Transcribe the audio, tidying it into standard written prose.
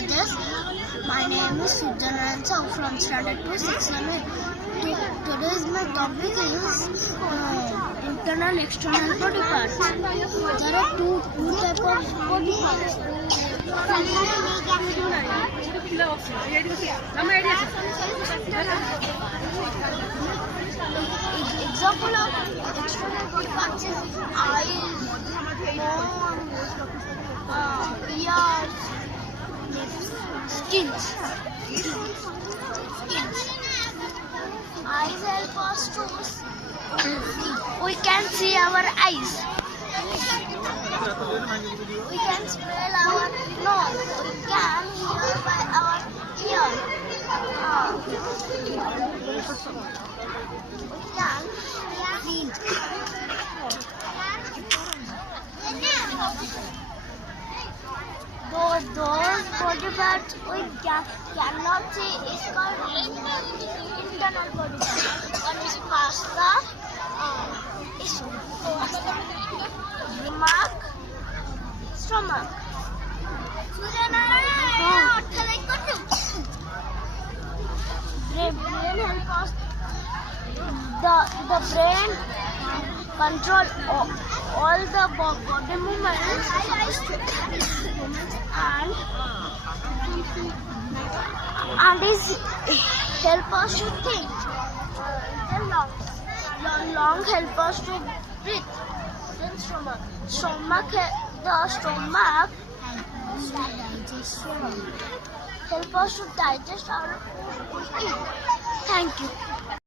judges. My name is Sujanaran Chau from Standard 2 Section A. Today's my topic is internal external body parts. There are two types of body parts. Example of external body parts is eyes, nose, ears, skins. Eyes help us to see. We can see our eyes. We can smell our nose. We can hear by our ear. We can feel. Those body parts we cannot see is called internal body parts. One is pasta, stomach. Brain helps us. The brain control all the body movements and is help us to think. The lung help us to breathe. Then the stomach help us to digest our food we eat. Thank you.